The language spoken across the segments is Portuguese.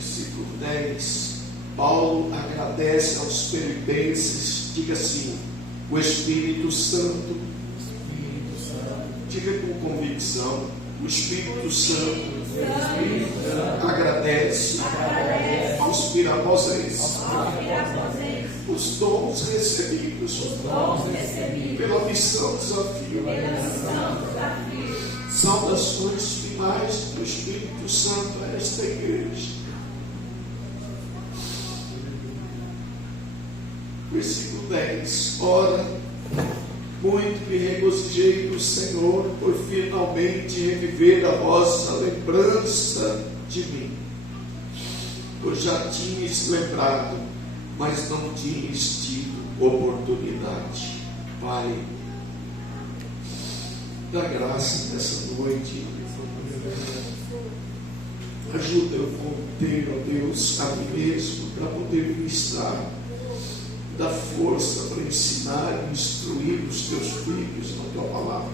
versículo 10, Paulo agradece aos filipenses, diga assim, o Espírito Santo, diga com convicção, o Espírito Santo agradece aos pirapozes os dons recebidos pela missão desafio. Saudações finais do Espírito Santo a esta igreja. Versículo 10. Ora, muito me regozijei no Senhor por finalmente reviver a vossa lembrança de mim. Pois já tinhas lembrado, mas não tinhas tido oportunidade. Pai, dá graça nessa noite. Ajuda eu conter, ó Deus, a mim mesmo, para poder ministrar. Dá força para ensinar e instruir os teus filhos na tua palavra.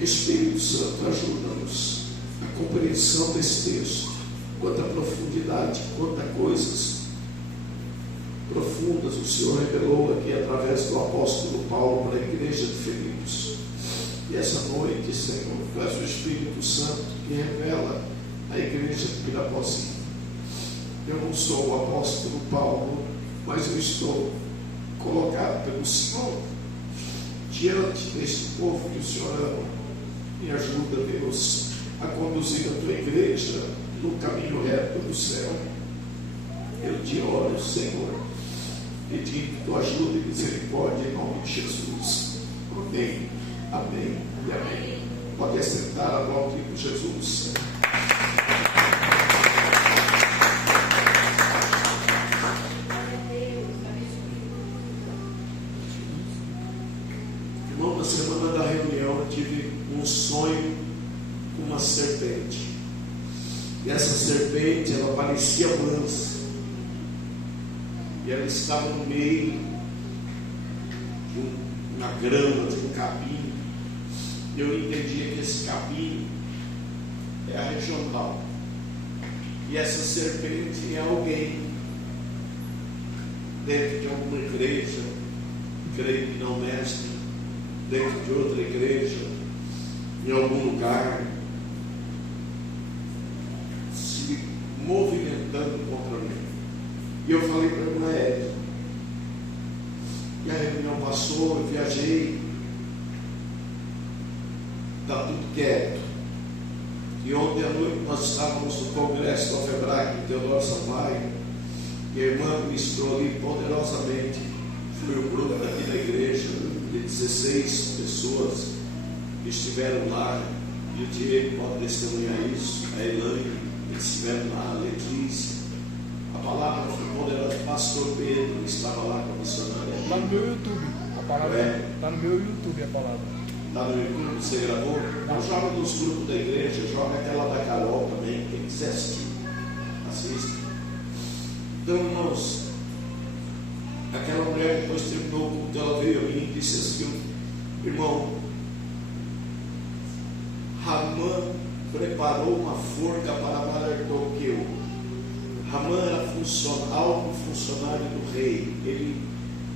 Espírito Santo, ajuda-nos a compreensão desse texto, quanta profundidade, quanta coisas profundas o Senhor revelou aqui através do apóstolo Paulo para a igreja de Filipos. E essa noite, Senhor, tu és o Espírito Santo que revela a igreja de Pirapozinho. Eu não sou o apóstolo Paulo, mas eu estou colocado pelo Senhor diante deste povo que o Senhor ama. Me ajuda, Deus, a conduzir a tua igreja no caminho reto do céu. Eu te oro, Senhor, pedindo tua ajuda e misericórdia em nome de Jesus. Amém, amém e amém. Pode assentar a volta de Jesus. Irmão, na semana da reunião eu tive um sonho com uma serpente. E essa serpente, ela parecia mansa. E ela estava no meio de uma grama, de um capim. Eu entendia que esse capim é a regional. E essa serpente é alguém dentro de alguma igreja, creio que não mestre, dentro de outra igreja, em algum lugar, se movimentando contra mim. E eu falei para a irmã Érica. E a reunião passou, eu viajei, está tudo quieto. E ontem à noite nós estávamos no congresso da FEBRAC, em Teodoro Sampaio, e a irmã ministrou ali poderosamente. Foi um grupo daqui da igreja, de 16 pessoas que estiveram lá, e o Diego pode testemunhar isso, a Elaine, que estiveram lá, a Letícia. A palavra foi poderosa. O pastor Pedro estava lá com a missionária. Está no meu YouTube. A palavra está no meu YouTube, a palavra. Está no YouTube, você gravou? Não joga nos grupos da igreja, joga aquela da Carol também. Quem quiser assistir, assista. Então, irmãos, aquela mulher depois terminou o culto, ela veio a mim e disse assim: irmão, Ramã preparou uma forca para Mardoqueu. Ramã era alto funcionário do rei.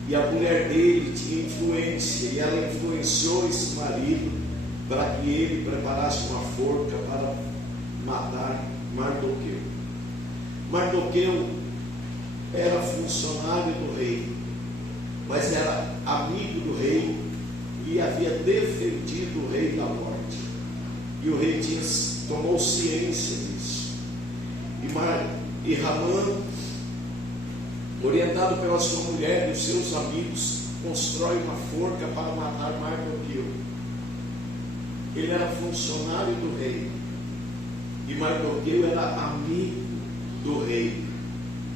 E a mulher dele tinha influência, e ela influenciou esse marido para que ele preparasse uma forca para matar Mardoqueu. Mardoqueu era funcionário do rei, mas era amigo do rei e havia defendido o rei da morte. E o rei tomou ciência disso. E Ramã, orientado pela sua mulher e os seus amigos, constrói uma forca para matar Mardoqueu. Ele era funcionário do rei, e Mardoqueu era amigo do rei,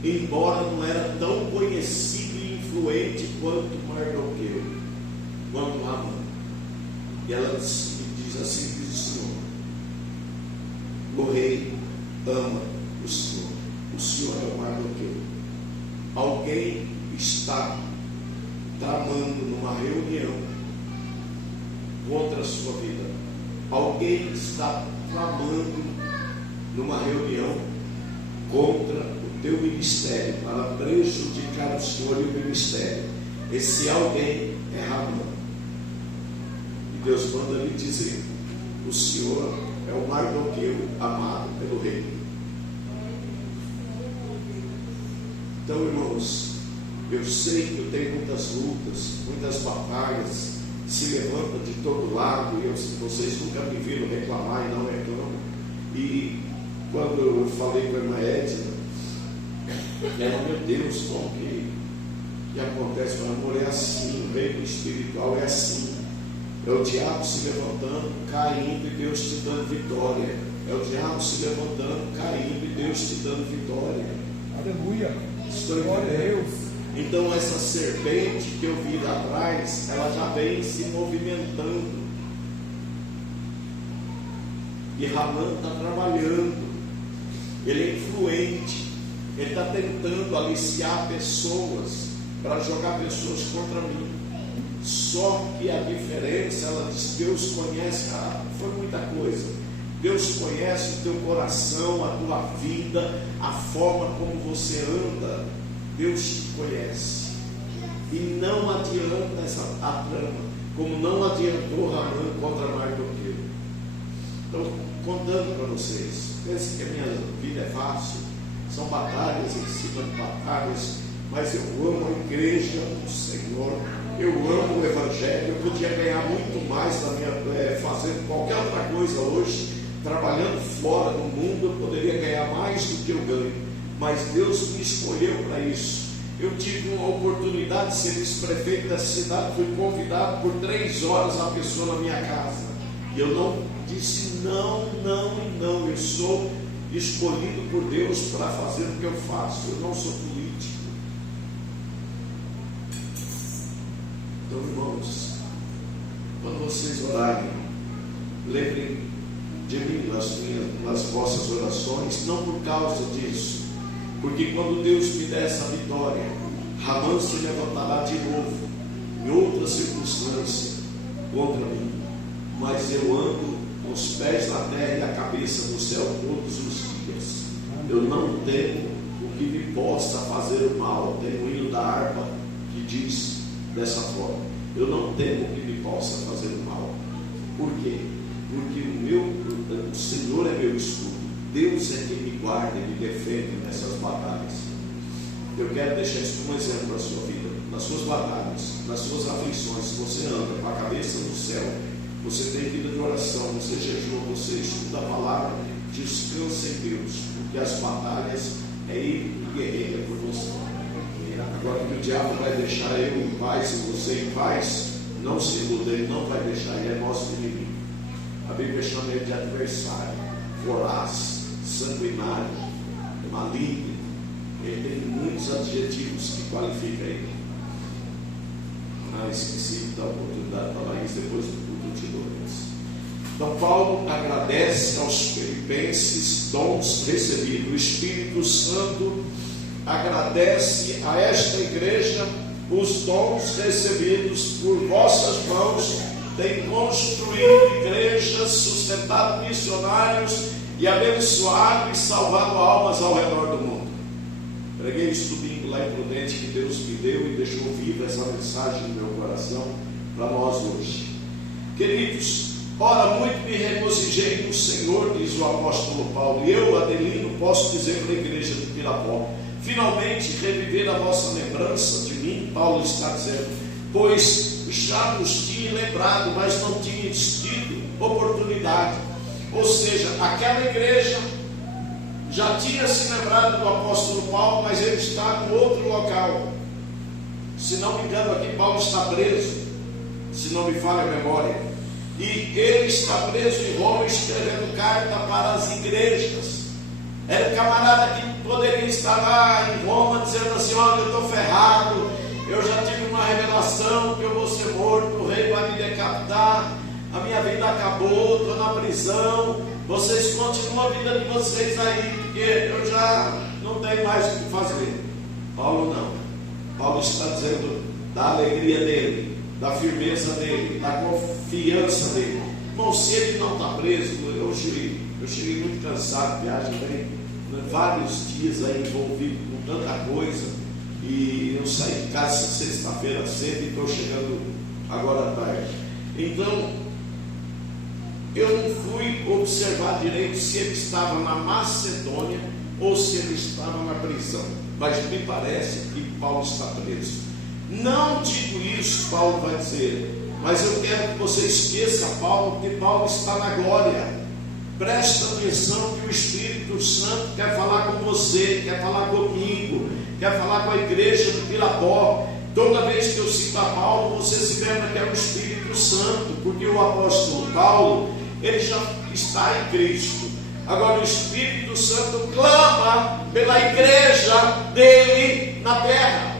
embora não era tão conhecido e influente quanto Mardoqueu, quanto Ramã. E ela diz assim: diz o Senhor, o rei ama o Senhor é o Mardoqueu. Alguém está tramando numa reunião contra a sua vida. Alguém está tramando numa reunião teu ministério para prejudicar o Senhor e o ministério. Esse alguém é Ramã. E Deus manda lhe dizer: o Senhor é o Mardoqueu amado pelo rei. Então, irmãos, eu sei que eu tenho muitas lutas, muitas batalhas, se levantam de todo lado, e vocês nunca me viram reclamar e não reclamam. E quando eu falei com a irmã Edna, ela, meu Deus, como que acontece? O amor é assim, o reino espiritual é assim. É o diabo se levantando, caindo, e Deus te dando vitória. É o diabo se levantando, caindo, e Deus te dando vitória. Aleluia. Estou entendendo? Então essa serpente que eu vi lá atrás, ela já vem se movimentando. E Ramã está trabalhando. Ele é influente. Ele está tentando aliciar pessoas para jogar pessoas contra mim. Só que a diferença, ela diz: Deus conhece, foi muita coisa. Deus conhece o teu coração, a tua vida, a forma como você anda. Deus te conhece. E não adianta a trama, como não adiantou Ramã contra Mardoqueu. Então, contando para vocês, pense que a minha vida é fácil. São batalhas em cima de batalhas, mas eu amo a igreja do Senhor. Eu amo o Evangelho. Eu podia ganhar muito mais fazendo qualquer outra coisa hoje, trabalhando fora do mundo. Eu poderia ganhar mais do que eu ganho, mas Deus me escolheu para isso. Eu tive uma oportunidade de ser vice-prefeito da cidade. Fui convidado por 3 horas a pessoa na minha casa, e eu não disse não. Eu sou escolhido por Deus para fazer o que eu faço. Eu não sou político. Então, irmãos, quando vocês orarem, lembrem de mim nas vossas orações, não por causa disso, porque quando Deus me der essa vitória, Ramã se levantará de novo, em outra circunstância, contra mim. Mas eu ando com os pés na terra e a cabeça no céu todos os dias. Eu não tenho o que me possa fazer o mal. Tem o hino da harpa que diz dessa forma: eu não tenho o que me possa fazer o mal. Por quê? Porque o Senhor é meu escudo. Deus é quem me guarda e me defende nessas batalhas. Eu quero deixar isso como exemplo para a sua vida. Nas suas batalhas, nas suas aflições, se você anda com a cabeça no céu, você tem vida de oração, você jejua, você estuda a palavra, descansa em Deus, porque as batalhas é Ele que guerreia por você. Agora que o diabo vai deixar eu em paz e você em paz, não se iluda, ele não vai deixar, ele é nosso inimigo. A Bíblia chama ele de adversário, voraz, sanguinário, maligno. Ele tem muitos adjetivos que qualificam ele. Esqueci da oportunidade para Laís depois do culto de Lourenço. Então Paulo agradece aos filipenses dons recebidos. O Espírito Santo agradece a esta igreja os dons recebidos por vossas mãos. Tem construído igrejas, sustentado missionários e abençoado e salvado almas ao redor do mundo. Preguei isso domingo lá em Prudente, que Deus me deu e deixou viva essa mensagem no meu coração para nós hoje. Queridos, ora, muito me regozijei no Senhor, diz o apóstolo Paulo, e eu, Adelino, posso dizer para a igreja do Pirapó: finalmente reviver a vossa lembrança de mim. Paulo está dizendo, pois já nos tinha lembrado, mas não tinha tido oportunidade. Ou seja, aquela igreja já tinha se lembrado do apóstolo Paulo, mas ele está em outro local. Se não me engano, aqui Paulo está preso, se não me falha a memória, e ele está preso em Roma, escrevendo carta para as igrejas. Era um camarada que poderia estar lá em Roma dizendo assim: olha, eu estou ferrado, eu já tive uma revelação que eu vou ser morto, o rei vai me decapitar, a minha vida acabou, estou na prisão, vocês continuam a vida de vocês aí, porque eu já não tenho mais o que fazer. Paulo não. Paulo está dizendo da alegria dele, da firmeza dele, da confiança dele. Irmão, se ele não está preso, eu cheguei muito cansado, viagem bem vários dias aí envolvido com tanta coisa, e eu saí de casa sexta-feira cedo e estou chegando agora à tarde. Então, eu não fui observar direito se ele estava na Macedônia ou se ele estava na prisão, mas me parece que Paulo está preso. Não digo isso, Paulo vai dizer, mas eu quero que você esqueça Paulo, porque Paulo está na glória. Presta atenção que o Espírito Santo quer falar com você, quer falar comigo, quer falar com a igreja de Pirapó. Toda vez que eu cito a Paulo, você se lembra que é o Espírito Santo, porque o apóstolo Paulo, ele já está em Cristo. Agora o Espírito Santo clama pela igreja dele na terra.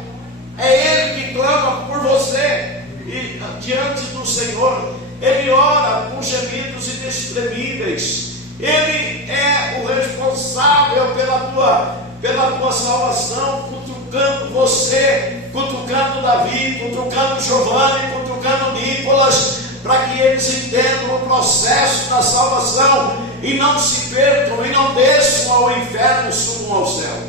É ele que clama por você. E diante do Senhor, ele ora com gemidos inexprimíveis. Ele é o responsável pela tua salvação, cutucando você, cutucando Davi, cutucando Giovanni, cutucando Nicolas, para que eles entendam o processo da salvação e não se percam e não desçam ao inferno, subam ao céu.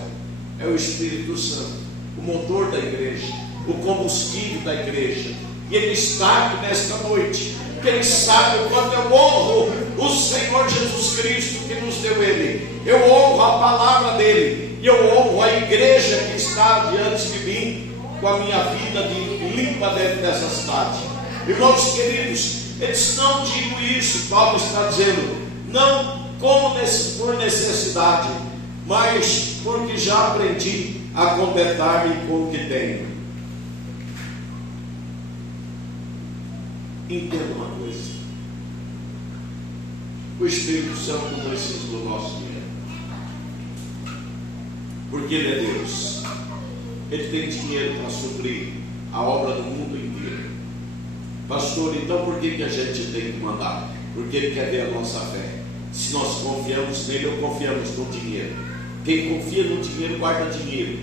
É o Espírito Santo, o motor da igreja, o combustível da igreja. E ele está aqui nesta noite, porque ele sabe o quanto eu honro o Senhor Jesus Cristo que nos deu ele. Eu honro a palavra dele, e eu honro a igreja que está diante de mim, com a minha vida limpa dentro dessa cidade. Irmãos queridos, eles não digo isso, Paulo está dizendo, não como por necessidade, mas porque já aprendi a contentar-me com o que tenho. Entenda uma coisa: o Espírito Santo não precisa do nosso dinheiro, porque ele é Deus. Ele tem dinheiro para suprir a obra do mundo inteiro. Pastor, então por que a gente tem que mandar? Porque ele quer ver a nossa fé. Se nós confiamos nele ou confiamos no dinheiro. Quem confia no dinheiro guarda dinheiro,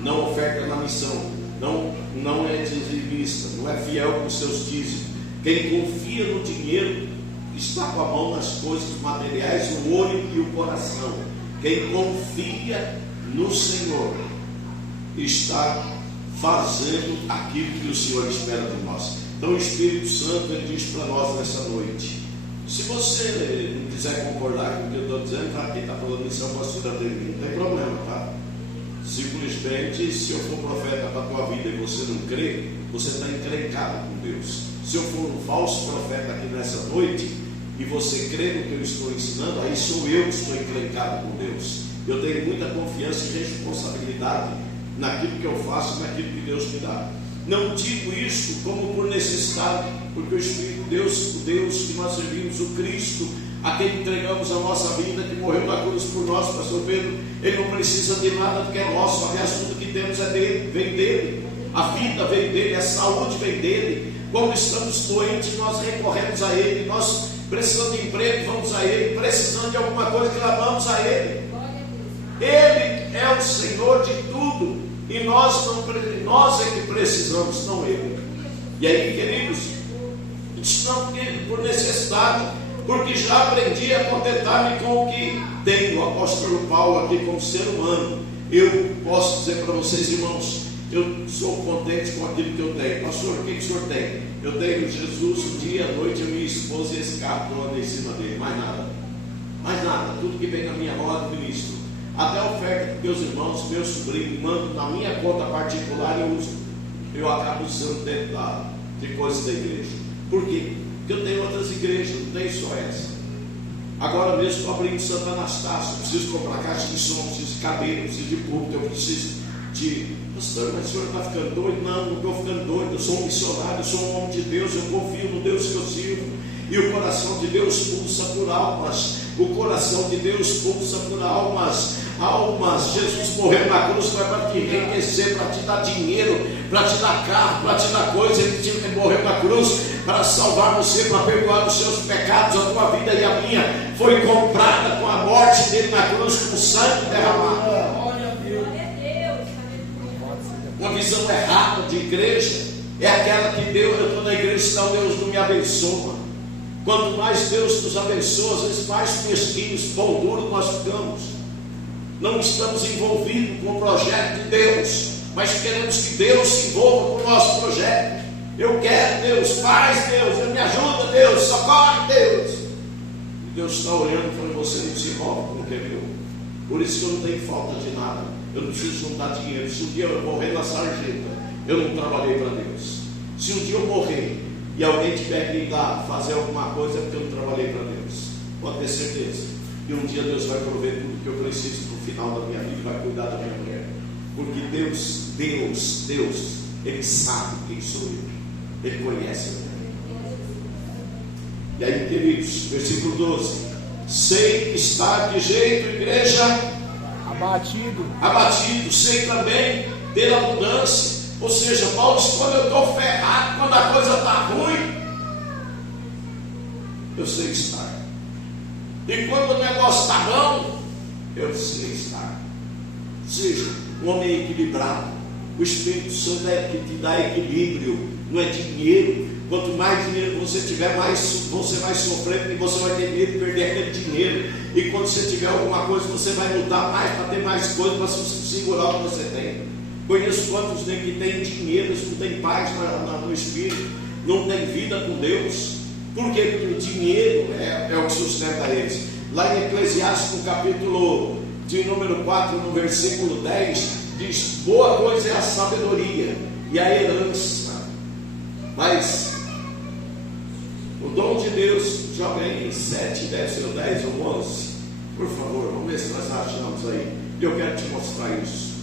não oferta na missão, não é dizimista, não é fiel com seus dízimos. Quem confia no dinheiro está com a mão nas coisas materiais, o olho e o coração. Quem confia no Senhor está fazendo aquilo que o Senhor espera de nós. Então o Espírito Santo, ele diz para nós nessa noite: se você não quiser concordar com o que eu estou dizendo, tá? Quem está falando isso é o pastor Ademir, não tem problema, tá? Simplesmente, se eu for profeta para a tua vida e você não crê, você está encrencado com Deus. Se eu for um falso profeta aqui nessa noite e você crê no que eu estou ensinando, aí sou eu que estou encrencado com Deus. Eu tenho muita confiança e responsabilidade naquilo que eu faço, naquilo que Deus me dá. Não digo isso como por necessidade, porque o Espírito de Deus, o Deus que nós servimos, o Cristo, a quem entregamos a nossa vida, que morreu na cruz por nós, pastor Pedro, ele não precisa de nada do que é nosso. Aliás, tudo que temos é dele, vem dele. A vida vem dele, a saúde vem dele. Quando estamos doentes, nós recorremos a ele. Nós precisando de emprego, vamos a ele. Precisando de alguma coisa, clamamos a ele. Ele é o Senhor de tudo, e nós é que precisamos, não ele. E aí, queridos, isso não por necessidade, porque já aprendi a contentar-me com o que tenho. O apóstolo Paulo aqui como ser humano, eu posso dizer para vocês, irmãos, eu sou contente com aquilo que eu tenho. Pastor, o que o senhor tem? Eu tenho Jesus, o dia, a noite, a minha esposa e esse carro que eu ando em cima dele. Mais nada. Mais nada. Tudo que vem na minha mão administro. Até a oferta que meus irmãos, meus sobrinhos mandam na minha conta particular, eu uso. Eu acabo usando dentro de coisas da igreja. Por quê? Porque eu tenho outras igrejas, não tenho só essa. Agora mesmo estou abrindo Santa Anastácio. Preciso comprar caixa de som, preciso de cabelo, preciso de púlpito, eu preciso de... Pastor, mas o senhor está ficando doido? Não estou ficando doido. Eu sou um missionário, eu sou um homem de Deus, eu confio no Deus que eu sirvo. E o coração de Deus pulsa por almas. O coração de Deus pulsa por almas. Almas. Jesus morreu na cruz para te enriquecer, para te dar dinheiro, para te dar carro, para te dar coisa. Ele morreu na cruz para salvar você, para perdoar os seus pecados. A tua vida e a minha foi comprada com a morte dele na cruz, com sangue derramado. Uma visão errada de igreja é aquela que Deus, eu estou na igreja, senão Deus não me abençoa. Quanto mais Deus nos abençoa, às vezes mais mesquinhos, pão duro nós ficamos. não estamos envolvidos com o projeto de Deus, mas queremos que Deus se envolva com o nosso projeto. Eu quero, Deus, faz, Deus, me ajuda, Deus, socorre, Deus. E Deus está olhando e falando: você não se envolve com o que é meu. Por isso que eu não tenho falta de nada. Eu não preciso juntar dinheiro. Se um dia eu morrer na sarjeta, eu não trabalhei para Deus. Se um dia eu morrer e alguém tiver que ir lá fazer alguma coisa, é porque eu não trabalhei para Deus. Pode ter certeza. E um dia Deus vai prover tudo que eu preciso no final da minha vida e vai cuidar da minha mulher. Porque Deus, Ele sabe quem sou eu. Ele conhece. E aí, queridos, versículo 12: sei que está de jeito, igreja, abatido, sei também pela abundância. Ou seja, Paulo diz: quando eu estou ferrado, quando a coisa está ruim, eu sei estar. E quando o negócio está bom, eu sei estar. Ou seja, um homem equilibrado. O Espírito Santo é que te dá equilíbrio, não é dinheiro. Quanto mais dinheiro você tiver, mais você vai sofrer, porque você vai ter medo de perder aquele dinheiro. E quando você tiver alguma coisa, você vai lutar mais para ter mais coisas, para segurar o que você tem. Conheço quantos que têm dinheiro, mas não tem paz no Espírito, não tem vida com Deus. Por quê? Porque o dinheiro é o que sustenta eles. Lá em Eclesiastes, no capítulo de número 4, no versículo 10, diz: boa coisa é a sabedoria e a herança, mas o dom de Deus, joga aí em 7, deve ser o 10 ou 11, por favor, vamos ver se nós achamos aí. Eu quero te mostrar isso.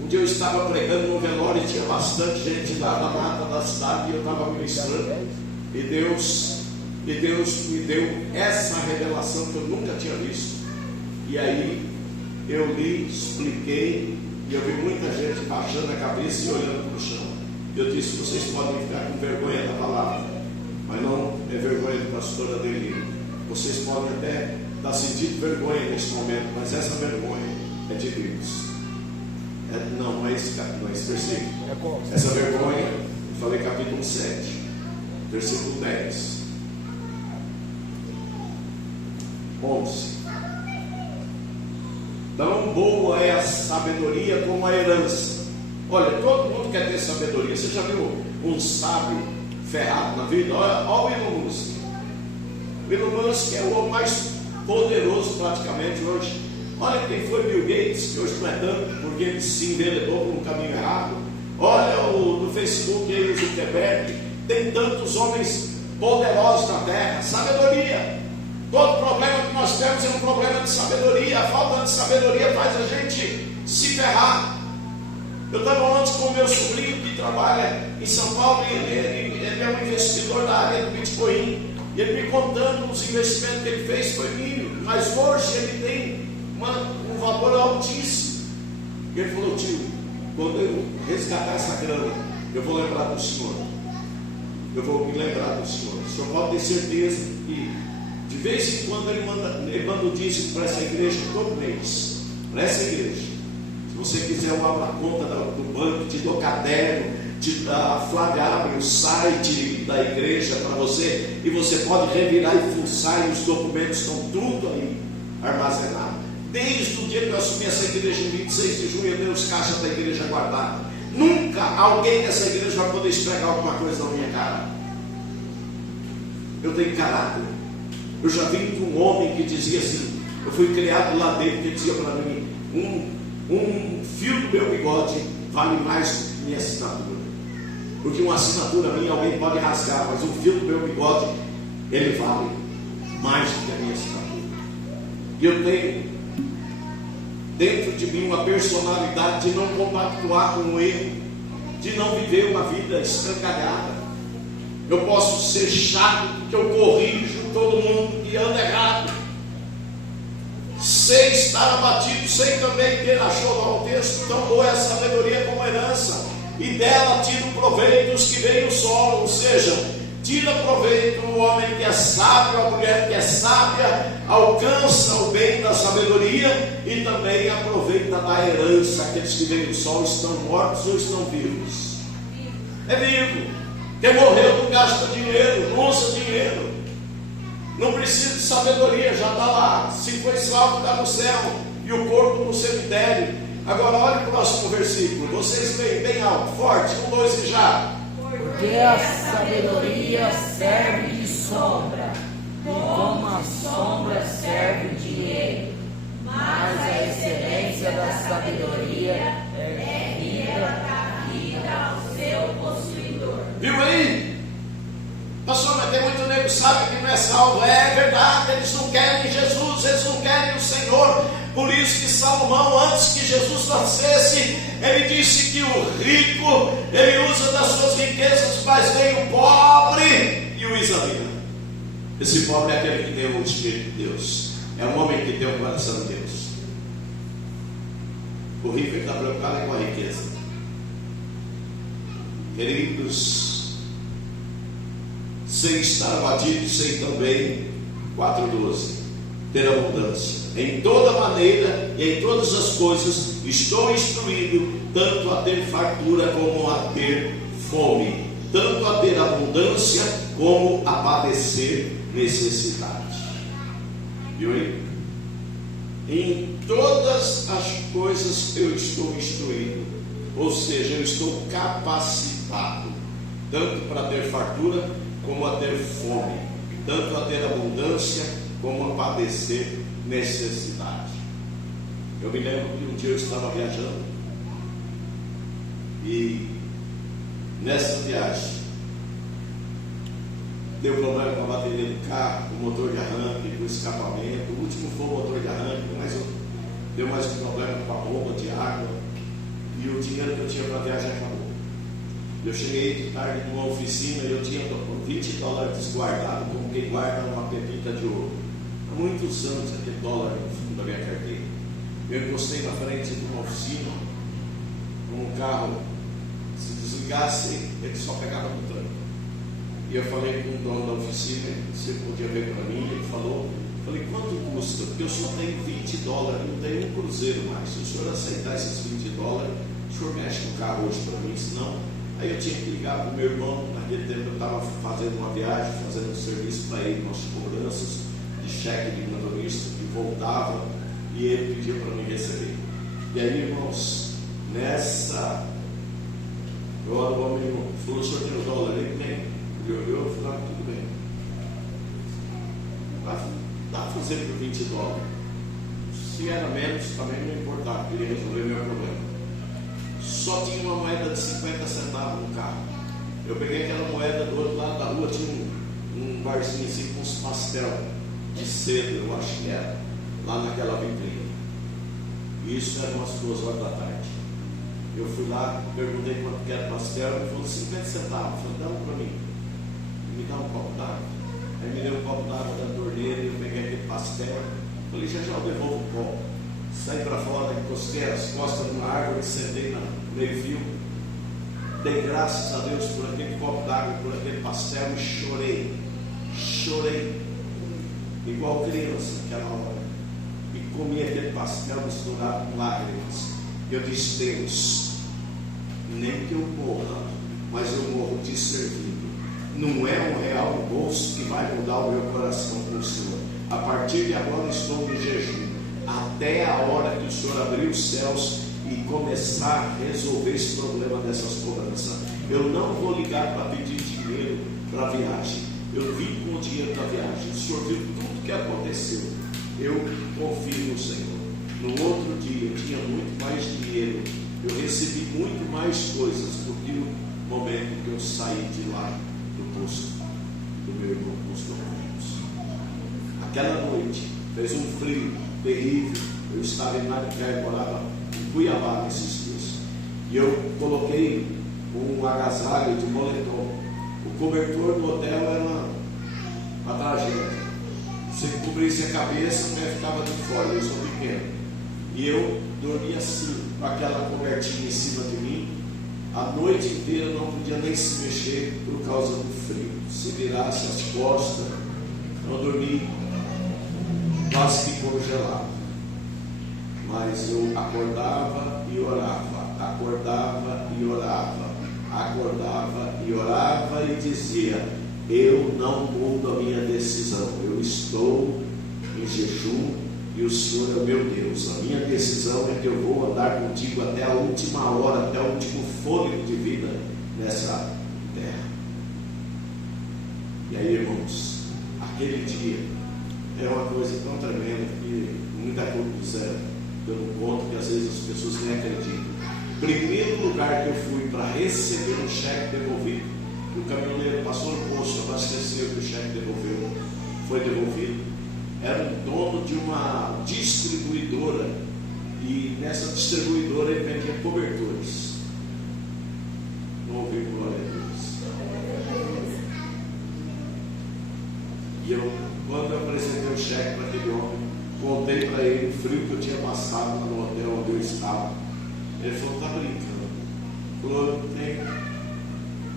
Um dia eu estava pregando no velório e tinha bastante gente lá na mata da cidade, e eu estava ministrando, e Deus me deu essa revelação que eu nunca tinha visto. E aí eu li, expliquei, e eu vi muita gente baixando a cabeça e olhando para o chão. Eu disse: vocês podem ficar com vergonha da palavra, mas não é vergonha do pastor Adelino. Vocês podem até estar sentindo vergonha nesse momento, mas essa vergonha é de Deus. Não é esse versículo. Essa vergonha, eu falei capítulo 7, versículo 10, 11. Tão boa é a sabedoria como a herança. Olha, todo mundo quer ter sabedoria. Você já viu um sábio ferrado na vida? Olha o Elon Musk. O Elon Musk é o homem mais poderoso praticamente hoje. Olha quem foi Bill Gates, que hoje não é tanto, porque ele se enveredou por um caminho errado. Olha no Facebook aí o Zuckerberg. Tem tantos homens poderosos na terra. Sabedoria. Todo problema que nós temos é um problema de sabedoria. A falta de sabedoria faz a gente se ferrar. Eu estava antes com o meu sobrinho que trabalha em São Paulo, e ele é um investidor da área do Bitcoin. E ele me contando os investimentos que ele fez foi mínimo, mas hoje ele tem um valor altíssimo. E ele falou: tio, quando eu resgatar essa grana, eu vou lembrar do senhor. Eu vou me lembrar do senhor. O senhor pode ter certeza que de vez em quando ele manda o dízimo para essa igreja todo mês. Para essa igreja. Se você quiser, eu abro a conta do banco, te dou caderno, te dá flagrado o site da igreja para você, e você pode revirar e fuçar, e os documentos estão tudo aí armazenados. Desde o dia que eu assumi essa igreja em 26 de junho, eu tenho os caixas da igreja guardados. Nunca alguém dessa igreja vai poder esfregar alguma coisa na minha cara. Eu tenho caráter. Eu já vi com um homem que dizia assim, eu fui criado lá dentro, que dizia para mim: um fio do meu bigode vale mais do que minha assinatura. Porque uma assinatura minha alguém pode rasgar, mas um fio do meu bigode, ele vale mais do que a minha assinatura. E eu tenho dentro de mim uma personalidade de não compactuar com o erro, de não viver uma vida escangalhada. Eu posso ser chato, porque eu corrijo todo mundo que anda errado. Sei estar abatido, sei também que ele achou lá o texto: tão boa é a sabedoria como herança, e dela tira proveito os que veem o solo. Ou seja, tira proveito o homem que é sábio, a mulher que é sábia, alcança o bem da sabedoria e também aproveita da herança. Aqueles que veem o sol estão mortos ou estão vivos? É vivo. Quem morreu não gasta dinheiro, não usa dinheiro. Não precisa de sabedoria, já está lá. Se foi salvo, está no céu. E o corpo no cemitério. Agora olha o próximo versículo. Vocês leem bem alto, forte. 1, 2 e já. Porque a sabedoria serve de sombra, e como a sombra serve de ele. Mas a excelência da sabedoria é vida ao seu possuidor. Viu aí? Pastor, mas tem muito nego que sabe que não é salvo. É verdade, eles não querem Jesus, eles não querem o Senhor. Por isso que Salomão, antes que Jesus nascesse, ele disse que o rico, ele usa das suas riquezas, mas vem o pobre e o examina. Esse pobre é aquele que tem o Espírito de Deus, é um homem que tem o coração de Deus. O rico está preocupado com a riqueza. Queridos, sem estar abatido, sei também, 4,12, ter abundância. Em toda maneira e em todas as coisas estou instruído, tanto a ter fartura como a ter fome, tanto a ter abundância como a padecer necessidade. Viu aí? Em todas as coisas eu estou instruído, ou seja, eu estou capacitado, tanto para ter fartura como a ter fome, tanto a ter abundância como a padecer necessidade. Eu me lembro que um dia eu estava viajando e nessa viagem deu problema com a bateria do carro, com o motor de arranque, com o escapamento. O último foi o motor de arranque, mas deu mais um problema com a bomba de água e o dinheiro que eu tinha para viajar acabou. Eu cheguei de tarde numa oficina e eu tinha $20 guardado, como quem guarda uma pepita de ouro. Há muitos anos aquele dólar no fundo da minha carteira. Eu encostei na frente de uma oficina, com um carro, se desligasse, ele só pegava no tranco. E eu falei com o dono da oficina, se ele podia ver para mim, ele falou, falei, quanto custa? Porque eu só tenho $20, não tenho um cruzeiro mais. Se o senhor aceitar esses $20, o senhor mexe no carro hoje para mim, senão... Aí eu tinha que ligar para o meu irmão. Naquele tempo eu estava fazendo uma viagem, fazendo um serviço para ele, umas cobranças de cheque de motorista, que voltava e ele pediu para mim receber. E aí, irmãos, nessa, eu olho para o meu irmão, falou, o senhor tem $1? Ele tem. Ele olhou e falou, tudo bem. Dá para fazer por $20. Se era menos, também não importava, queria resolver meu problema. Só tinha uma moeda de 50 centavos no carro. Eu peguei aquela moeda do outro lado da rua, tinha um barzinho assim com uns pastel de cedro, eu acho que era, lá naquela vitrine. E isso era umas 2 horas da tarde. Eu fui lá, perguntei quanto que era pastel, ele falou 50 centavos. Eu falei, dá um para mim, me dá um copo d'água. Aí me deu um copo d'água da torneira e eu peguei aquele pastel. Falei, já eu devolvo o copo. Saí para fora, encostei as costas numa árvore, sentei no meio-fio, dei graças a Deus por aquele copo d'água, por aquele pastel e chorei, igual criança naquela hora, e comi aquele pastel misturado com lágrimas. Eu disse, Deus, nem que eu morra, mas eu morro te servindo. Não é R$1 no bolso que vai mudar o meu coração com o Senhor. A partir de agora estou em jejum, até a hora que o Senhor abrir os céus e começar a resolver esse problema dessas cobranças. Eu não vou ligar para pedir dinheiro para a viagem. Eu vim com o dinheiro da viagem. O Senhor viu tudo que aconteceu. Eu confio no Senhor. No outro dia eu tinha muito mais dinheiro. Eu recebi muito mais coisas do que o momento que eu saí de lá do posto do meu irmão com os documentos. Aquela noite fez um frio terrível. Eu estava em Maricá e morava em Cuiabá nesses dias. E eu coloquei um agasalho de moletom. O cobertor do hotel era uma tragédia. Se cobrisse a cabeça, a mulher ficava de fora. Eu sou pequeno. E eu dormia assim, com aquela cobertinha em cima de mim. A noite inteira não podia nem se mexer por causa do frio. Se virasse as costas, eu dormi quase que congelado. Mas eu acordava e orava, acordava e orava, acordava e orava e dizia: eu não mudo a minha decisão. Eu estou em jejum e o Senhor é o meu Deus. A minha decisão é que eu vou andar contigo até a última hora, até o último fôlego de vida nessa terra. E aí, irmãos, aquele dia é uma coisa tão tremenda que muita coisa eu não conto, que às vezes as pessoas nem acreditam. Primeiro lugar que eu fui para receber um cheque devolvido, o caminhoneiro passou no posto, abasteceu que o cheque foi devolvido, era um dono de uma distribuidora, e nessa distribuidora ele vendia cobertores. Não ouvi glória a Deus. E eu, quando eu apresentei o cheque para aquele homem, contei para ele o frio que eu tinha passado no hotel onde eu estava. Ele falou: está brincando? Falou: tem.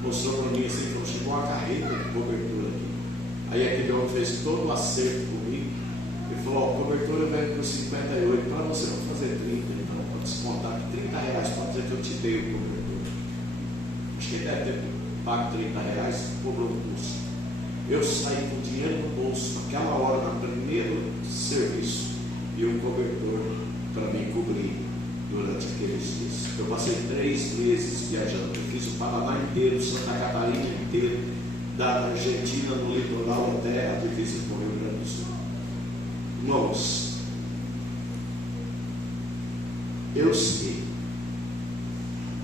Mostrou para mim assim, falou: chegou uma carreta de cobertura aqui. Aí aquele homem fez todo o acerto comigo. Ele falou: ó, cobertura eu vendo por 58, para você não fazer 30, então pode descontar que R$30 para dizer que eu te dei o cobertor. Acho que ele deve ter pago R$30, cobrou o custo. Eu saí com dinheiro no bolso, naquela hora, no primeiro serviço, e um cobertor para me cobrir durante aqueles dias. Eu passei 3 meses viajando. Eu fiz o Paraná inteiro, Santa Catarina inteiro, da Argentina no litoral até a divisa com o Rio Grande do Sul. Irmãos, eu sei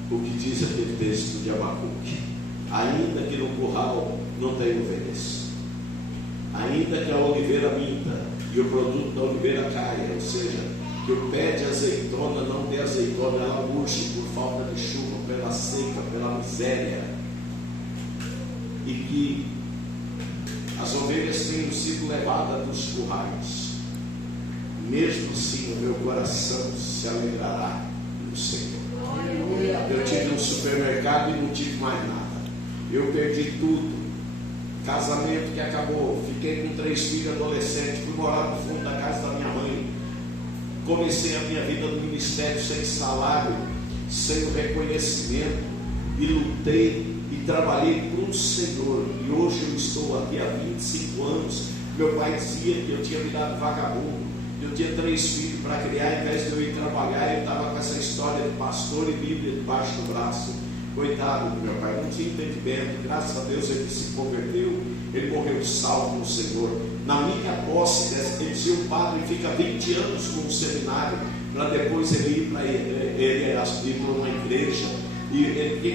o que diz aquele texto de Abacuque: ainda que no curral não tenha ovelhas, ainda que a oliveira minta e o produto da oliveira caia, ou seja, que o pé de azeitona não dê azeitona, ela murche por falta de chuva, pela seca, pela miséria, e que as ovelhas tenham sido levadas dos currais, mesmo assim o meu coração se alegrará no Senhor. Eu tive um supermercado e não tive mais nada. Eu perdi tudo. Casamento que acabou. Fiquei com 3 filhos adolescentes. Fui morar no fundo da casa da minha mãe. Comecei a minha vida no ministério sem salário, sem o reconhecimento. E lutei e trabalhei com o Senhor. E hoje eu estou aqui há 25 anos. Meu pai dizia que eu tinha virado vagabundo. Eu tinha 3 filhos para criar, em vez de eu ir trabalhar, eu estava com essa história de pastor e Bíblia debaixo do braço. Coitado do meu pai, não tinha entendimento. Graças a Deus ele se converteu, ele morreu salvo no Senhor. Na minha posse, ele dizia: o padre fica 20 anos no seminário, para depois ele ir para uma igreja. E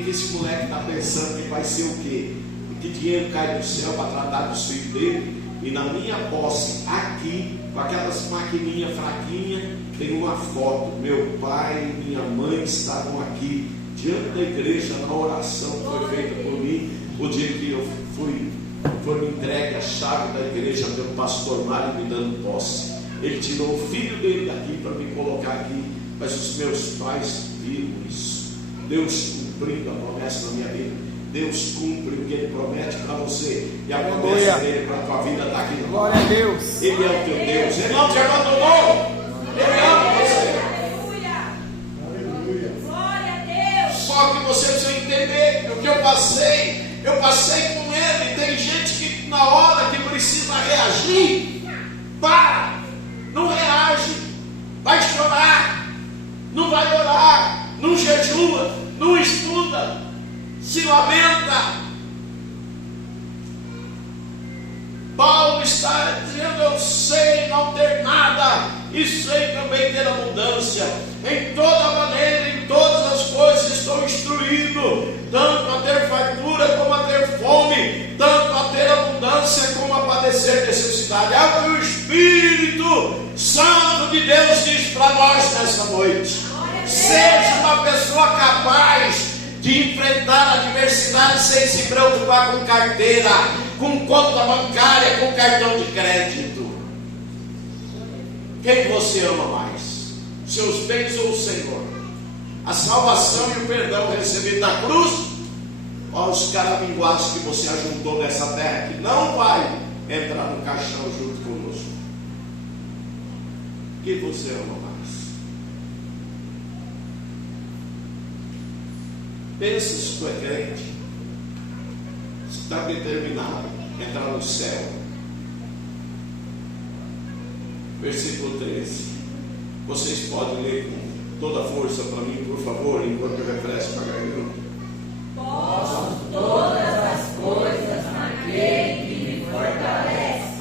o que esse moleque está pensando que vai ser o quê? Que dinheiro cai do céu para tratar dos filhos dele? E na minha posse, aqui, com aquelas maquininhas fraquinhas, tem uma foto. Meu pai e minha mãe estavam aqui, diante da igreja, na oração que foi feita por mim, o dia que eu foi me entregue a chave da igreja pelo pastor Mário, me dando posse. Ele tirou o filho dele daqui para me colocar aqui, mas os meus pais viram isso. Deus cumprindo a promessa na minha vida. Deus cumpre o que Ele promete para você, e a promessa dele para a tua vida está aqui. Glória a Deus. Ele é o teu Deus, Ele não te abandonou, Ele ama você. Aleluia. Glória a Deus. Só que você precisa entender que o que eu passei com Ele. Tem gente que na hora que precisa reagir, para, não reage, vai chorar, não vai orar, não jejua, não estuda, se lamenta. Paulo está dizendo: eu sei não ter nada e sei também ter abundância. Em toda maneira, em todas as coisas estou instruído, tanto a ter fartura como a ter fome, tanto a ter abundância como a padecer necessidade. É o que o Espírito Santo de Deus diz para nós nessa noite. Seja uma pessoa capaz de enfrentar a adversidade sem se preocupar com carteira, com conta bancária, com cartão de crédito. Quem você ama mais? Seus bens ou o Senhor? A salvação e o perdão recebido na cruz, ou os caraminguaços que você ajuntou nessa terra, que não vai entrar no caixão junto conosco? Quem você ama mais? Pensa se tu é crente. está determinado a entrar no céu. Versículo 13. Vocês podem ler com toda a força para mim, por favor, enquanto eu refresco a garganta. Posso todas as coisas naquele que me fortalece.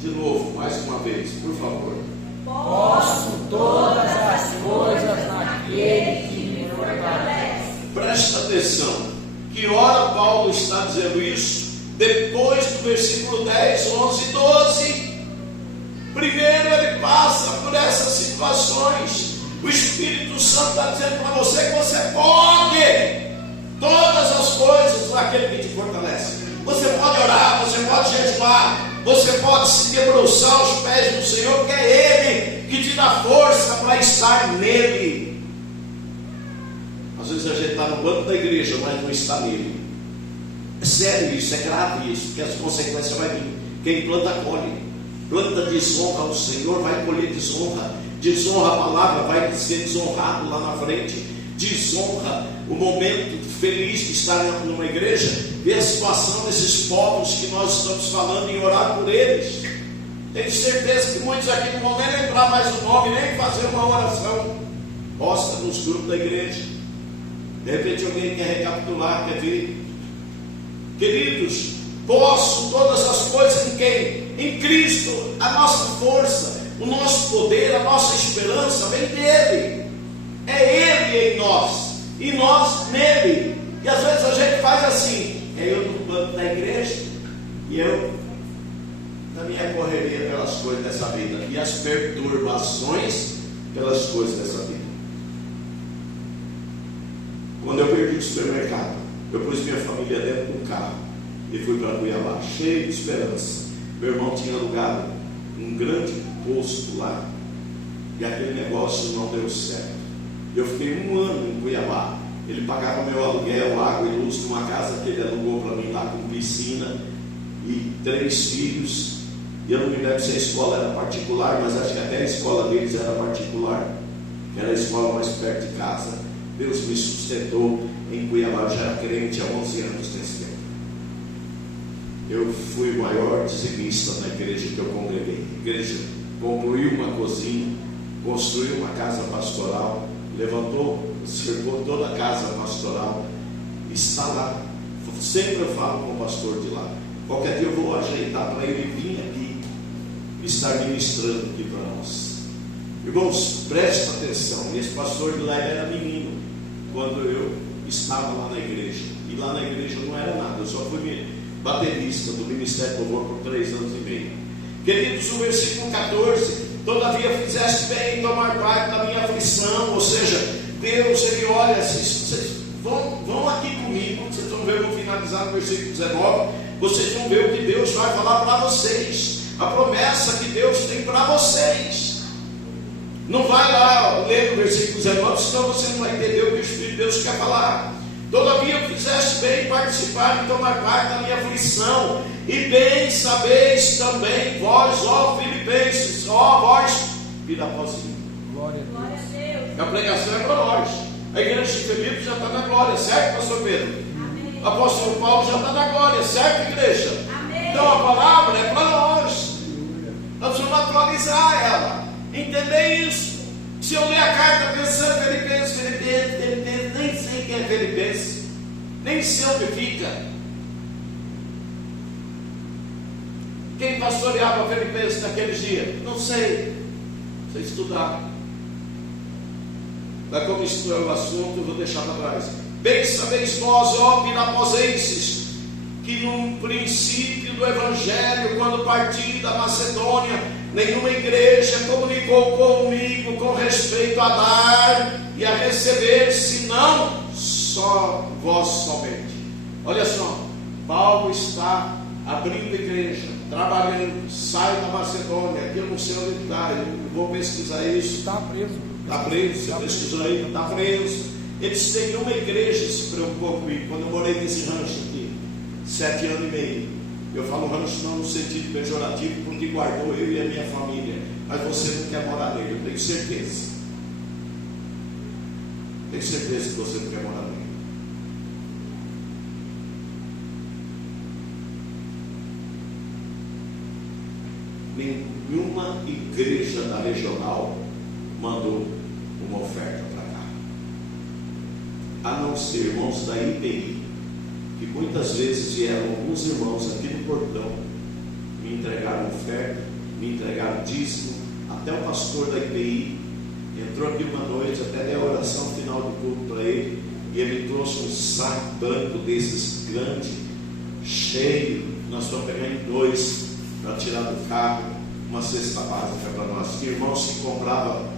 De novo, mais uma vez, por favor. Posso todas as coisas naquele que me fortalece. Presta atenção. Que hora Paulo está dizendo isso? Depois do versículo 10, 11 e 12. Primeiro ele passa por essas situações. O Espírito Santo está dizendo para você que você pode todas as coisas naquele que te fortalece. Você pode orar, você pode jejuar, você pode se debruçar aos pés do Senhor, porque é Ele que te dá força para estar nele. Às vezes a gente está no banco da igreja, mas não está nele. É sério isso, é grave isso, porque as consequências vão vir. Quem planta, colhe. Planta desonra ao Senhor, vai colher desonra. Desonra a palavra, vai ser desonrado lá na frente. Desonra o momento feliz de estar numa igreja. Ver a situação desses povos que nós estamos falando e orar por eles. Tenho certeza que muitos aqui não vão nem lembrar mais o nome, nem fazer uma oração posta nos grupos da igreja. De repente alguém quer recapitular, quer ver. Queridos, posso todas as coisas em quem? Em Cristo. A nossa força, o nosso poder, a nossa esperança vem dele. É Ele em nós e nós nele. E às vezes a gente faz assim: é eu no banco da igreja e eu na minha correria pelas coisas dessa vida e as perturbações pelas coisas dessa vida. Quando eu perdi o supermercado, eu pus minha família dentro do carro e fui para Cuiabá, cheio de esperança. Meu irmão tinha alugado um grande posto lá e aquele negócio não deu certo. Eu fiquei 1 ano em Cuiabá. Ele pagava meu aluguel, água e luz numa casa que ele alugou para mim lá com piscina e 3 filhos. E eu não me lembro se a escola era particular, mas acho que até a escola deles era particular, que era a escola mais perto de casa. Deus me sustentou em Cuiabá. Eu já era crente há 11 anos nesse tempo. Eu fui o maior dizimista na igreja que eu congreguei. A igreja concluiu uma cozinha, construiu uma casa pastoral, levantou, cercou toda a casa pastoral, está lá. Sempre eu falo com o pastor de lá. Qualquer dia eu vou ajeitar para ele vir aqui, estar ministrando aqui para nós. Irmãos, presta atenção. Esse pastor de lá era menino quando eu estava lá na igreja. E lá na igreja não era nada. Eu só fui baterista do Ministério do Louvor por 3 anos e meio. Queridos, o versículo 14: todavia fizeste bem em tomar parte da minha aflição. Ou seja, Deus, Ele olha, vocês vão aqui comigo, vocês vão ver, eu vou finalizar no versículo 19, vocês vão ver o que Deus vai falar para vocês, a promessa que Deus tem para vocês. Não vai lá ler o versículo 19, senão você não vai entender o que o Espírito de Deus quer falar. Todavia fizeste bem em participar e tomar parte da minha aflição, e bem sabeis também vós, ó Filipenses, ó vós, Pirapozinho. Glória a Deus. A pregação é para nós. A igreja de Filipe já está na glória, certo, pastor Pedro? Amém. O apóstolo Paulo já está na glória, certo, igreja? Amém. Então a palavra é para nós. Nós vamos atualizar ela, entender isso. Se eu ler a carta pensando Filipenses, nem sei quem é Filipenses, nem sei onde fica. Quem pastoreava Filipenses naqueles dias? Não sei. Sei estudar. Mas como isso é o assunto, eu vou deixar para trás. Bem sabeis vós, ó piraposenses, que no princípio do Evangelho, quando parti da Macedônia, nenhuma igreja comunicou comigo com respeito a dar e a receber, senão só vós somente. Olha só, Paulo está abrindo igreja, trabalhando, sai da Macedônia, aqui eu não sei onde está, eu vou pesquisar isso. Está preso. Está preso, você pesquisou aí, está preso. Eles têm uma igreja que se preocupou comigo. Quando eu morei nesse rancho aqui, 7 anos e meio. Eu falo rancho não no sentido pejorativo, porque guardou eu e a minha família. Mas você não quer morar nele, eu tenho certeza. Tenho certeza que você não quer morar nele. nenhuma igreja da regional mandou uma oferta para cá, a não ser irmãos da IPI, que muitas vezes vieram alguns irmãos aqui no portão, me entregaram oferta, me entregaram dízimo. Até o pastor da IPI entrou aqui uma noite, até dei a oração final do culto para ele, e ele trouxe um saco branco desses grande, cheio. Nós vamos pegar em 2 para tirar do carro, uma cesta básica para nós. Irmãos que compravam,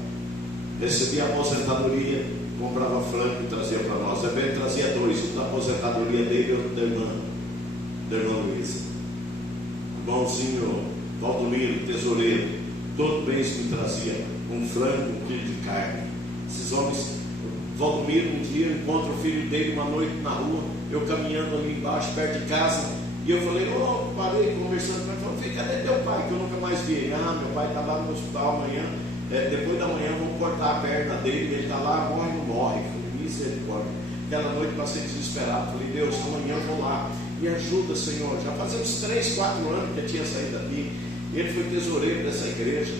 recebia aposentadoria, comprava frango e trazia para nós. Ele trazia 2, um da aposentadoria dele e outro da irmã Luísa. Irmãozinho Valdomiro, tesoureiro, todo mês me trazia um frango, 1 quilo de carne. Esses homens, Valdomiro, um dia encontra o filho dele uma noite na rua, eu caminhando ali embaixo, perto de casa, e eu falei, parei conversando com ele, falei, cadê teu pai, que eu nunca mais vi? Meu pai está lá no hospital amanhã, depois da manhã vamos cortar a perna dele, ele está lá, morre ou não morre? Eu falei, misericórdia. Aquela noite passei desesperado, falei, Deus, amanhã eu vou lá, me ajuda, Senhor. Já fazemos 3, 4 anos que eu tinha saído daqui, ele foi tesoureiro dessa igreja.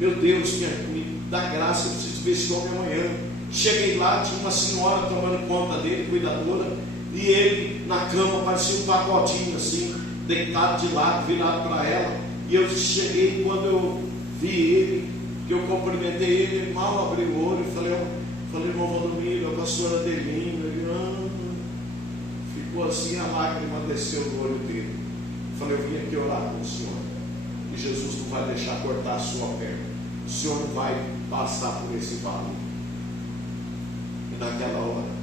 Meu Deus, me dá graça, eu preciso ver esse homem amanhã. Cheguei lá, tinha uma senhora tomando conta dele, cuidadora, e ele na cama parecia um pacotinho assim, deitado de lado, virado para ela. E eu cheguei, quando eu vi ele, que eu cumprimentei ele mal abri o olho, falei, irmão Valdomiro, a pastora Adelina. Ele ficou assim, a lágrima desceu do olho dele. Falei, eu vim aqui orar com o Senhor, e Jesus não vai deixar cortar a sua perna, o Senhor não vai passar por esse vale. E naquela hora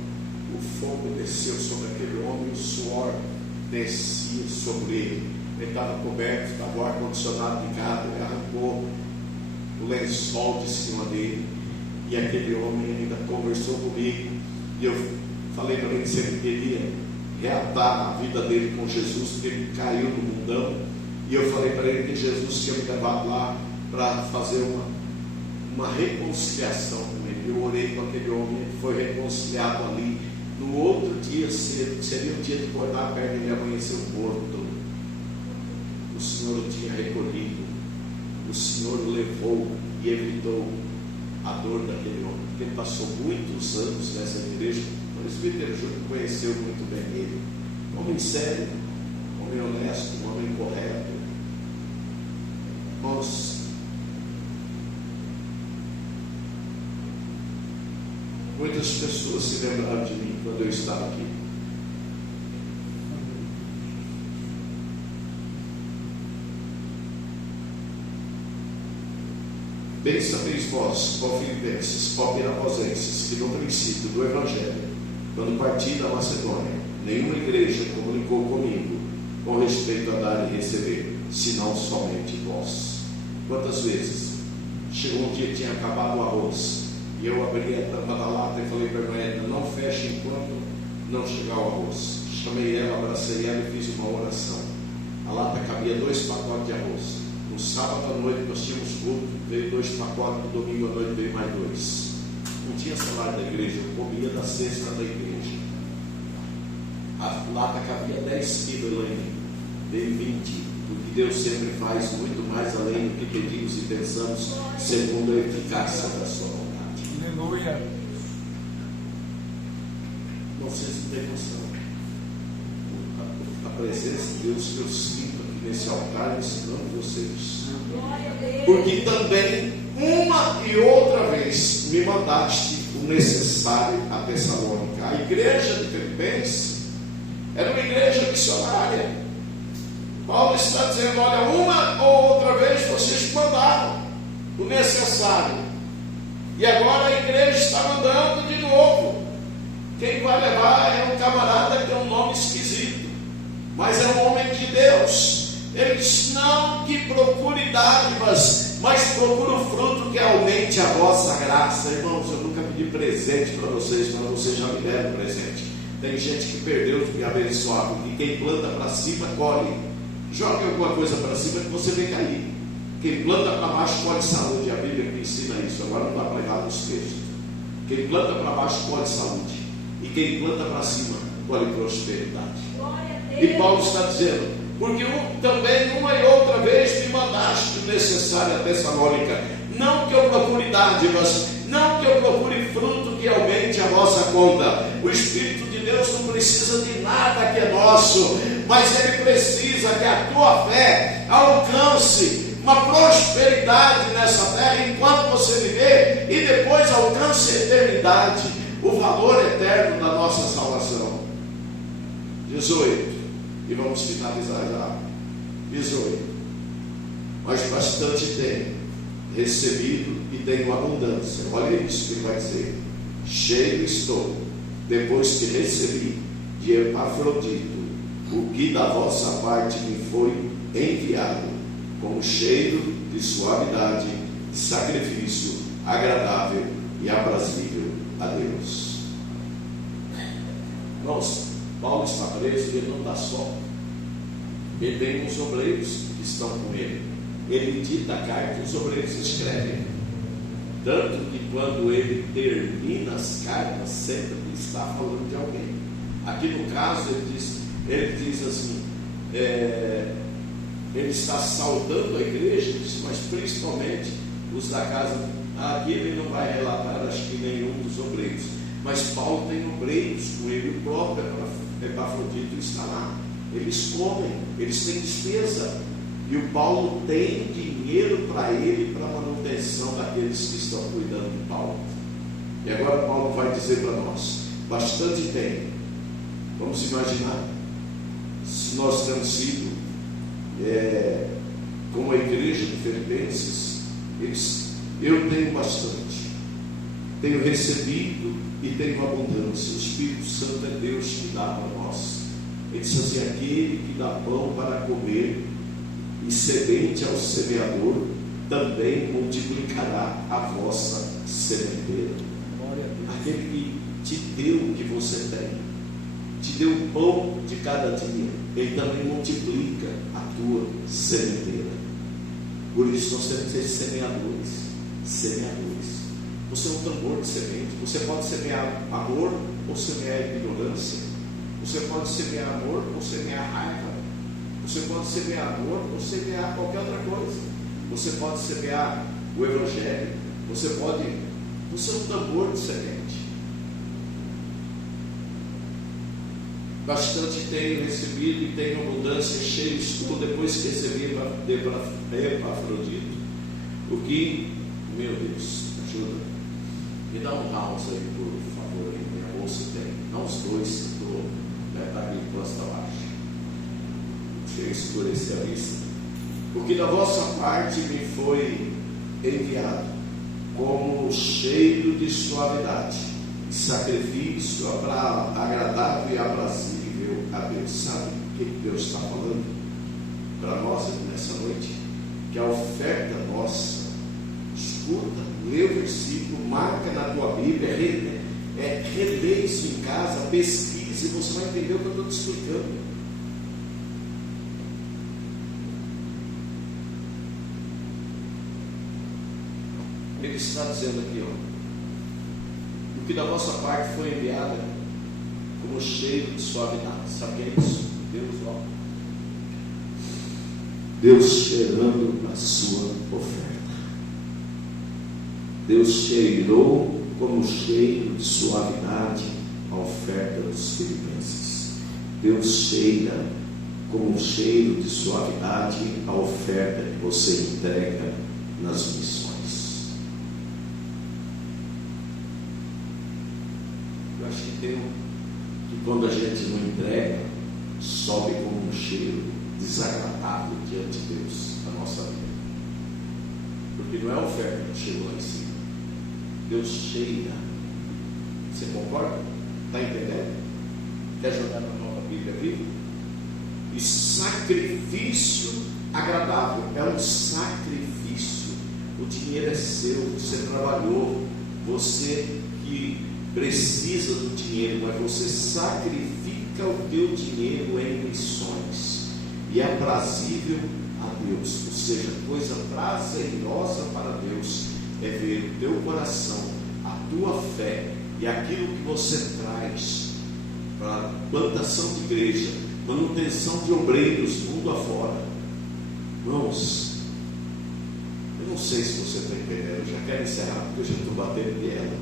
o fogo desceu sobre aquele homem, o suor descia sobre ele. Ele estava coberto, estava o ar-condicionado ligado, ele arrancou o lençol de cima dele, e aquele homem ainda conversou comigo, e eu falei para ele se ele queria reatar a vida dele com Jesus, porque ele caiu no mundão, e eu falei para ele que Jesus tinha me levado lá para fazer uma reconciliação com ele. Eu orei com aquele homem, ele foi reconciliado ali. No outro dia cedo, seria o dia de cortar a perna, ele amanheceu morto. O Senhor o tinha recolhido, o Senhor o levou e evitou a dor daquele homem, porque ele passou muitos anos nessa igreja. O presbítero Júnior conheceu muito bem ele. Homem sério, homem honesto, homem correto. Irmãos, muitas pessoas se lembraram de mim quando eu estava aqui. Bem sabeis vós, ó Filipenses, ó Piraposenses, que no princípio do Evangelho, quando parti da Macedônia, nenhuma igreja comunicou comigo com respeito a dar e receber, senão somente vós. Quantas vezes chegou um dia que tinha acabado o arroz, e eu abri a tampa da lata e falei para a irmã Edna, não feche enquanto não chegar o arroz. Chamei ela, abracei ela e fiz uma oração. A lata cabia 2 pacotes de arroz. No sábado à noite nós tínhamos culto, veio 2 pacotes, no domingo à noite veio mais 2. Não tinha salário da igreja, eu comia da cesta da igreja. A lata cabia 10 quilos ainda, veio 20, porque Deus sempre faz muito mais além do que pedimos e pensamos, segundo a eficácia da sua vontade. Aleluia. Vocês não têm noção. A presença de Deus que eu sinto aqui nesse altar, ensinando vocês. Porque também, uma e outra vez, me mandaste o necessário a Tessalônica. A igreja de Filipenses era uma igreja missionária. Paulo está dizendo, olha, uma ou outra vez vocês mandaram o necessário, e agora a igreja está mandando de novo. Quem vai levar é um camarada que tem um nome esquisito, mas é um homem de Deus. Ele diz, não que procure dádivas, mas procure o fruto que aumente a vossa graça. Irmãos, eu nunca pedi presente para vocês, mas vocês já me deram presente. Tem gente que perdeu de me abençoar, porque quem planta para cima, colhe. Jogue alguma coisa para cima que você vem cair. Quem planta para baixo, colhe saúde. A Bíblia que ensina isso, agora não dá para errar nos textos. Quem planta para baixo, colhe saúde. E quem planta para cima, colhe prosperidade. E Paulo está dizendo, porque também uma e outra vez me mandaste o necessário a Tessalônica. Não que eu procure dádivas, não que eu procure fruto que aumente a vossa conta. O Espírito de Deus não precisa de nada que é nosso, mas Ele precisa que a tua fé alcance uma prosperidade nessa terra enquanto você viver, e depois alcance a eternidade, o valor eterno da nossa salvação. 18, e vamos finalizar já. 18. Mas bastante tenho recebido e tenho abundância. Olha isso que ele vai dizer: cheio estou, depois que recebi de Epafrodito o que da vossa parte me foi enviado, com cheiro de suavidade e sacrifício agradável e aprazível a Deus. Irmãos, Paulo está preso e ele não está só. Ele tem uns obreiros que estão com ele. Ele dita a carta e os obreiros escrevem. Tanto que quando ele termina as cartas, sempre está falando de alguém. Aqui no caso ele diz assim, ele está saudando a igreja, mas principalmente os da casa. Aqui ele não vai relatar, acho que nenhum dos obreiros, mas Paulo tem obreiros com ele, o próprio Epafrodito está lá. Eles comem, eles têm despesa, e o Paulo tem dinheiro para ele, para a manutenção daqueles que estão cuidando de Paulo. E agora Paulo vai dizer para nós: bastante tem. Vamos imaginar se nós temos sido como a igreja de Filipenses. Eu tenho bastante, tenho recebido e tenho abundância. O Espírito Santo é Deus que dá para nós. Ele diz assim: aquele que dá pão para comer e semente ao semeador, também multiplicará a vossa sementeira. Aquele que te deu o que você tem, te deu o pão de cada dia, ele também multiplica a tua sementeira. Por isso nós temos que ser semeadores. Você é um tambor de semente. Você pode semear amor ou semear ignorância. Você pode semear amor ou semear raiva. Você pode semear amor ou semear qualquer outra coisa. Você pode semear o Evangelho. Você é um tambor de semente. Bastante tenho recebido e tenho abundância, cheio estou, depois que recebi Epafrodito. O que, meu Deus, ajuda. Me dá um house aí, por favor, aí, minha bolsa tem. Não os dois, que estou, está aqui posta abaixo. Chega a escurecer a vista. O que da vossa parte me foi enviado, como cheiro de suavidade, sacrifício agradável e aprazível a Deus. Sabe o que Deus está falando para nós nessa noite? Que a oferta nossa, escuta, lê o versículo, marca na tua Bíblia, relê isso em casa, pesquise, e você vai entender o que eu estou te explicando. Ele está dizendo aqui, o que da vossa parte foi enviado como cheiro de suavidade. Sabe o que é isso? Deus cheirando a sua oferta. Deus cheirou como cheiro de suavidade a oferta dos filipenses. Deus cheira como cheiro de suavidade a oferta que você entrega nas missões. Eu acho que quando a gente não entrega, sobe como um cheiro desagradável diante de Deus na nossa vida. Porque não é a oferta que chegou lá em cima. Deus cheira. Você concorda? Está entendendo? Quer jogar na nova Bíblia viva? E sacrifício agradável. É um sacrifício. O dinheiro é seu, você trabalhou, você que precisa do dinheiro, mas você sacrifica o teu dinheiro em missões, e é aprazível a Deus. Ou seja, coisa prazerosa para Deus é ver o teu coração, a tua fé e aquilo que você traz para a plantação de igreja, manutenção de obreiros, mundo afora. Irmãos, eu não sei se você está entendendo, eu já quero encerrar, porque eu já estou batendo biela.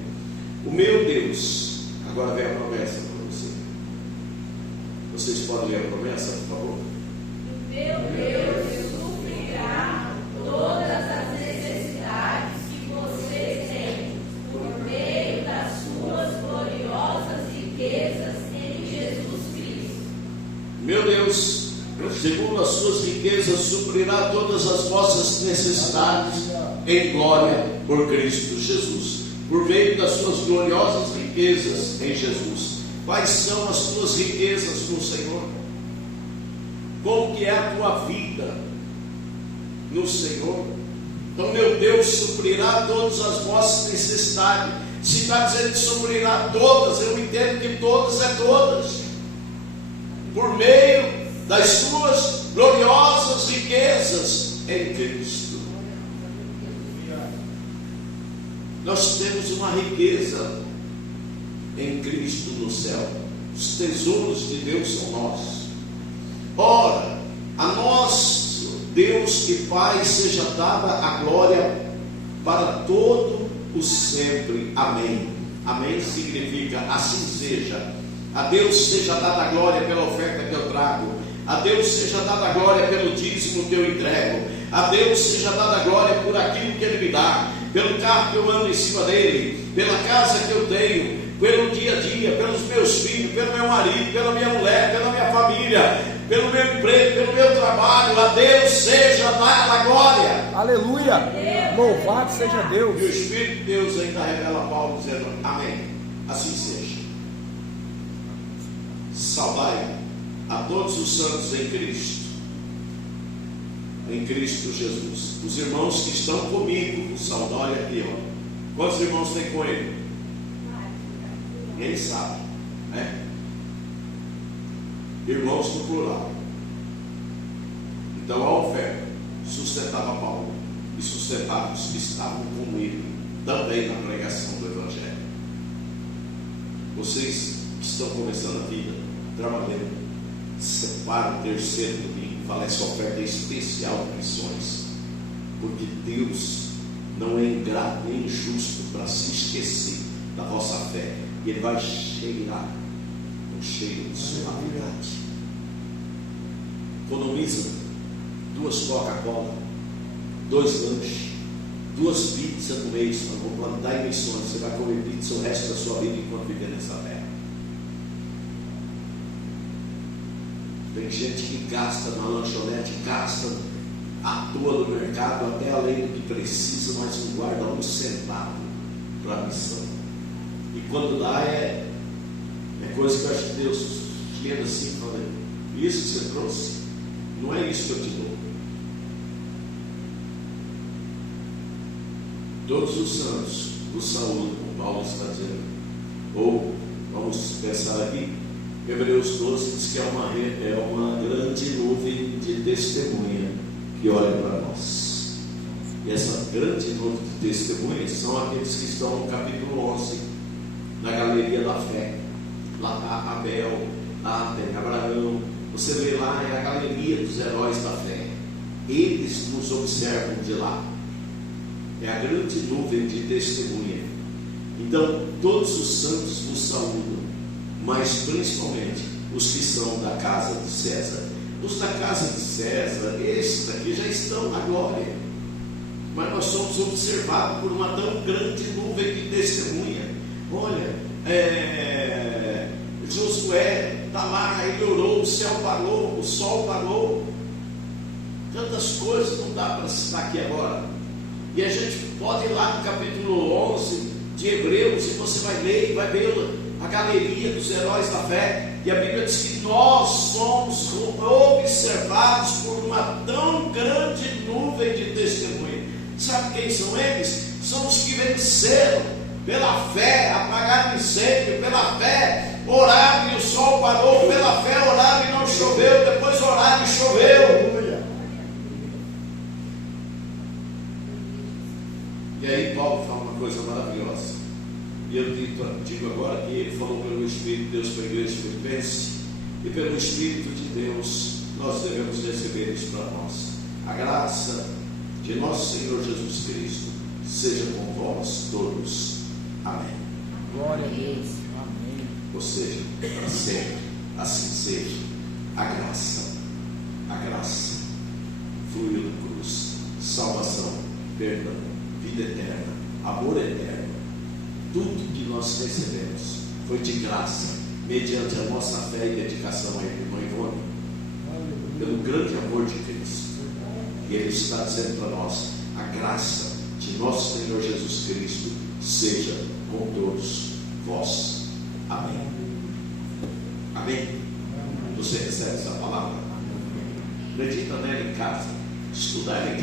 O meu Deus, agora vem a promessa para você. Vocês podem ler a promessa, por favor? Meu Deus suprirá todas as necessidades que vocês têm, por meio das suas gloriosas riquezas em Jesus Cristo. Meu Deus, segundo as suas riquezas, suprirá todas as vossas necessidades em glória por Cristo Jesus, por meio das suas gloriosas riquezas em Jesus. Quais são as tuas riquezas no Senhor? Como que é a tua vida no Senhor? Então, meu Deus suprirá todas as vossas necessidades. Se está dizendo que suprirá todas, eu entendo que todas é todas, por meio das suas gloriosas riquezas em Cristo. Nós temos uma riqueza em Cristo no céu. Os tesouros de Deus são nossos. Ora, a nosso Deus e Pai seja dada a glória para todo o sempre. Amém. Amém significa assim seja. A Deus seja dada a glória pela oferta que eu trago. A Deus seja dada a glória pelo dízimo que eu entrego. A Deus seja dada a glória por aquilo que Ele me dá, pelo carro que eu ando em cima dele, pela casa que eu tenho, pelo dia a dia, pelos meus filhos, pelo meu marido, pela minha mulher, pela minha família, pelo meu emprego, pelo meu trabalho. A Deus seja dada a glória. Aleluia! Louvado seja Deus. E o Espírito de Deus ainda revela a Paulo dizendo: amém, assim seja. Saudai a todos os santos em Cristo Jesus. Os irmãos que estão comigo, saudai aqui, ó. Quantos irmãos tem com ele? Ninguém sabe, né? Irmãos no plural. Então a oferta sustentava Paulo e sustentava os que estavam com ele também na pregação do Evangelho. Vocês que estão começando a vida trabalhando, separa o terceiro domingo, fala: essa oferta é especial de missões, porque Deus não é ingrato nem injusto para se esquecer da vossa fé, e Ele vai cheirar um cheiro de suavidade. Economiza 2 Coca-Cola, 2 lanches, 2 pizzas no mês. Vou plantar em missões, você vai comer pizza o resto da sua vida enquanto viver nessa terra. Tem gente que gasta na lanchonete, gasta à toa no mercado, até além do que precisa, mas não guarda um centavo para a missão. E quando dá, é coisa que eu acho que Deus chega assim e fala: isso que você trouxe, não é isso que eu te dou. Todos os santos o saúdam, como Paulo está dizendo. Ou, vamos pensar aqui, Hebreus 12 diz que é uma grande nuvem de testemunha que olha para nós. E essa grande nuvem de testemunhas são aqueles que estão no capítulo 11, na galeria da fé. Lá está Abel, lá tem Abraão. Você vê lá, é a galeria dos heróis da fé. Eles nos observam de lá. É a grande nuvem de testemunha. Então, todos os santos vos saúdam, mas principalmente os que são da casa de César. Os da casa de César, esses daqui já estão na glória, mas nós somos observados por uma tão grande nuvem de testemunha. Olha, Josué está lá, ele orou, o céu parou, o sol parou, tantas coisas, não dá para citar aqui agora. E a gente pode ir lá no capítulo 11 de Hebreus, e você vai ler e vai ver a galeria dos heróis da fé, e a Bíblia diz que nós somos observados por uma tão grande nuvem de testemunha. Sabe quem são eles? São os que venceram pela fé, apagaram incêndio, pela fé, oraram e o sol parou, pela fé oraram e não choveu, depois oraram e choveu. E aí Paulo fala uma coisa maravilhosa, e eu digo agora que ele falou pelo Espírito de Deus para a igreja de Filipenses, e pelo Espírito de Deus, nós devemos receber isso para nós. A graça de nosso Senhor Jesus Cristo seja com vós todos. Amém. Glória a Deus. Amém. Ou seja, para sempre, assim seja. A graça fluiu na cruz, salvação, perdão, vida eterna, amor eterno. Tudo que nós recebemos foi de graça, mediante a nossa fé e dedicação à irmã Ivone, pelo grande amor de Cristo. E Ele está dizendo para nós: a graça de nosso Senhor Jesus Cristo seja com todos vós. Amém. Amém. Você recebe essa palavra? Medita nela em casa, estudar em casa.